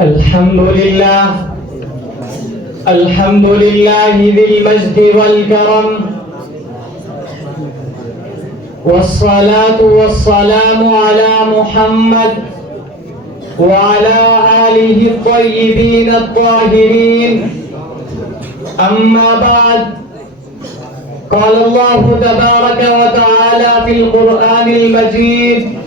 الحمد لله الحمد لله ذي المجد والكرم، والصلاة والسلام على محمد وعلى آله الطيبين الطاهرين. أما بعد، قال الله تبارك وتعالى في القرآن المجيد: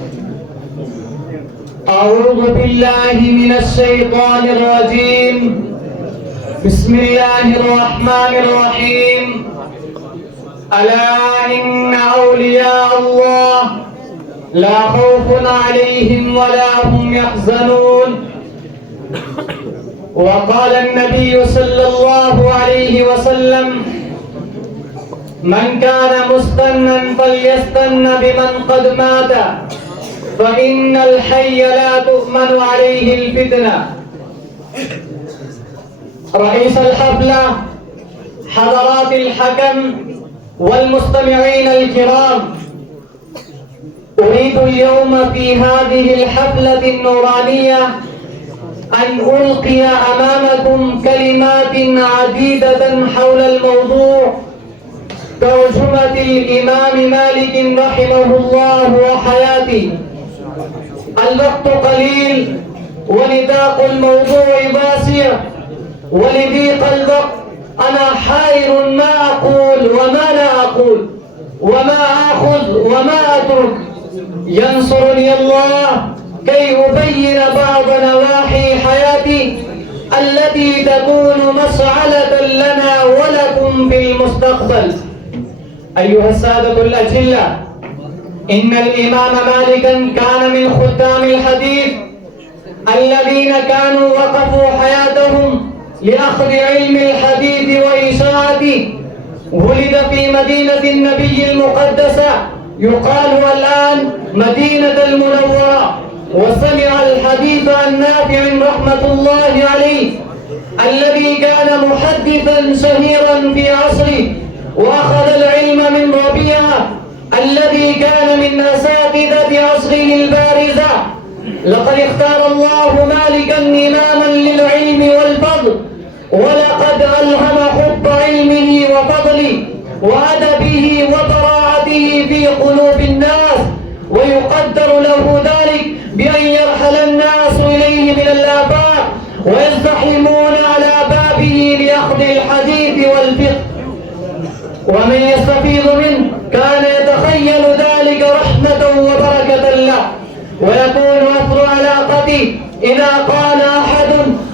أعوذ بالله من الشيطان الرجيم، بسم الله الرحمن الرحيم. ألا إن أولياء الله لا خوف عليهم ولا هم يحزنون. وقال النبي صلى الله عليه وسلم: من كان مستنا فليستن بمن قد مات، فإن الحي لا تؤمن عليه الفتنة. رئيس الحفلة، حضرات الحكم والمستمعين الكرام، أريد اليوم في هذه الحفلة النورانية أن ألقي أمامكم كلمات عديدة حول الموضوع ترجمة الإمام مالك رحمه الله وحياته. الوقت قليل ونطاق الموضوع واسع، ولضيق الوقت أنا حائر ما أقول وما لا أقول، وما آخذ وما أترك. ينصرني الله كي أبين بعض نواحي حياتي التي تكون مشعلة لنا ولكم في المستقبل. أيها السادة الأجلة، إن الإمام مالكا كان من خدام الحديث الذين كانوا وقفوا حياتهم لأخذ علم الحديث وإشاعته. ولد في مدينة النبي المقدسة يقال الآن مدينة المنورة، وسمع الحديث عن نافع رحمة الله عليه الذي كان محدثا شهيرا في عصره، وأخذ العلم من ربيعة الذي كان من أساتذة عصره البارزة. لقد اختار الله مالكا إماما للعلم والفضل، ولقد ألهم حب علمه وفضله وأدبه وبراعته في قلوب الناس، ويقدر له ذلك بأن يرحل الناس إليه من الآفاق ويزدحمون على بابه لأخذ الحديث والفقه، ومن يستفيض منه كان يتخيل ذلك رحمة وبركة له. ويكون أثر علاقتي إذا قال أحد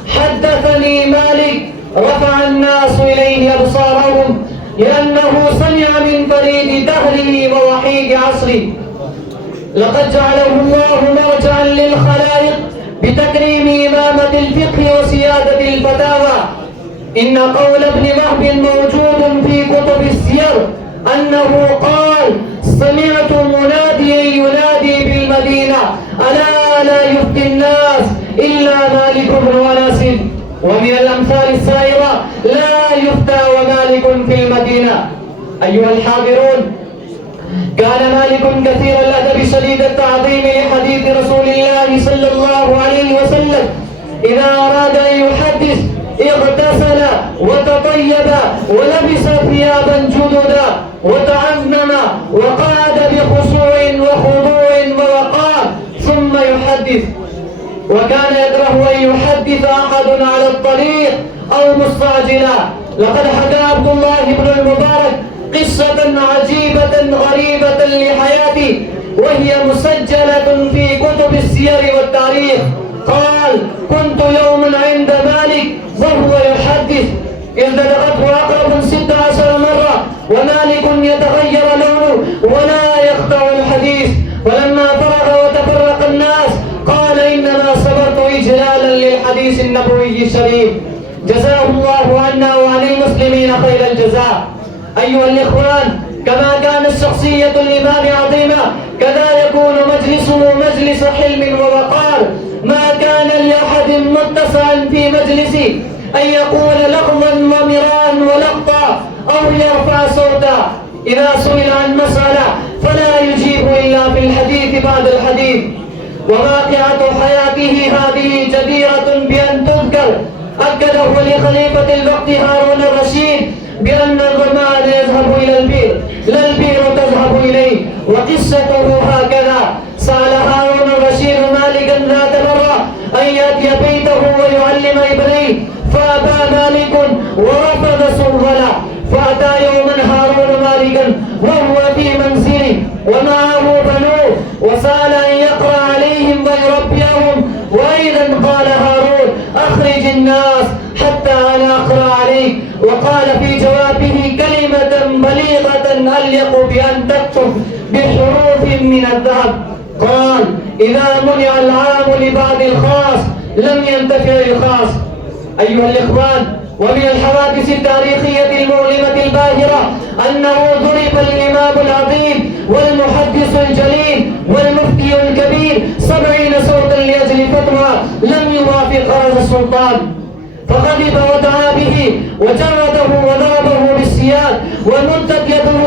حدثني مالك رفع الناس إليه أبصارهم، لأنه سمع من فريد دهره ووحيد عصره. لقد جعله الله مرجعا للخلائق بتكريم إمامة الفقه وسيادة الفتاوى. إن قول ابن وهب موجود في كتب السير أنه قال: سمعت مناديا ينادي بالمدينة: ألا لا يفتي الناس إلا مالك بن أنس. ومن الأمثال السائرة: لا يفتى ومالك في المدينة. أيها الحاضرون، كان مالك كثير الأدب شديد التعظيم لحديث رسول الله صلى الله عليه وسلم. إذا أراد أن يحدث اغتسل وتطيب ولبس ثيابا جددا وتعمم وقعد بخشوع وخضوع ووقار ثم يحدث. وكان يكره أن يحدث أحد على الطريق أو مستعجلا. لقد حكى عبد الله بن المبارك قصة عجيبة غريبة لحياته، وهي مسجلة في كتب السير والتاريخ. قال: كنت يوما عند مالك وهو يحدث، إذ لدغته عقرب 16 مرة، ومالك يتغير لونه ولا يقطع الحديث. فلما فرغ وتفرق الناس قال: إنما صبرت إجلالا للحديث النبوي الشريف. جزاه الله عنا وعن المسلمين خير الجزاء. أيها الإخوان، كما كانت شخصية الإمام عظيمة، كذا يكون مجلسه مجلس حلم ووقار. ما كان لأحد متسعا في مجلسه أن يقول لغوا ومراء ولقطا أو يرفع صوتا. إذا سئل عن مسألة فلا يجيب إلا في الحديث بعد الحديث. وواقعة حياته هذه جديرة بأن تذكر. أكده لخليفة الوقت هارون الرشيد بأن الرماد يذهب إلى البئر لا البئر تذهب إليه. وقصته هكذا: سأل هارون الرشيد مالكا ذات مرة أن يأتي بيته ويعلم ابنيه، فأبى مالك ورفض سرلا. فأتى يوما هارون مالكا وهو في منزله ومعه بنوه، وسأل أن يقرأ عليهم ويربيهم. وإذا قال هارون: أخرج الناس حتى أنا أقرأ عليك. وقال في جوابه كلمة بليغة أليق بأن تكتب بحروف من الذهب. قال: إذا منع العام لبعض الخاص لم ينتفع الخاص. أيها الإخوان، ومن الحوادث التاريخية المؤلمة الباهرة أنه ضرب الإمام العظيم والمحدث الجليل والمفتي الكبير 70 صوتا لأجل فتوى لم يوافق رأس السلطان، فغضب ودعا به وجرده وضربه بالسياد ومدت يده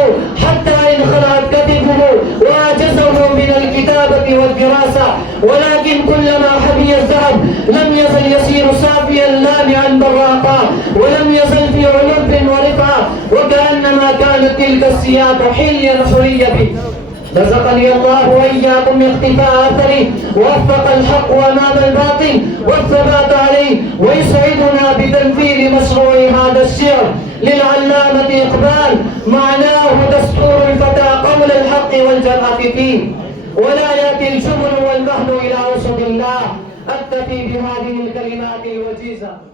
حتى انخلعت كتفه وعجزه من الكتابة والدراسة. ولكن كلما حمي الذهب لم يزل يسير صافيا لامعا براقا، ولم يزل في علو ورفعة، وكأنما كانت تلك السياد حليا به. رزقني الله وإياكم اختفاء أثره، ووفق الحق أمام الباطل والثبات عليه، ويسعدنا بتنفيذ مشروع هذا الشعر للعلامة إقبال، معناه دستور الفتى قول الحق والجرأة فيه، ولا يأتي الجبن والمهن إلى رسل الله. أكتفي بهذه الكلمات الوجيزة.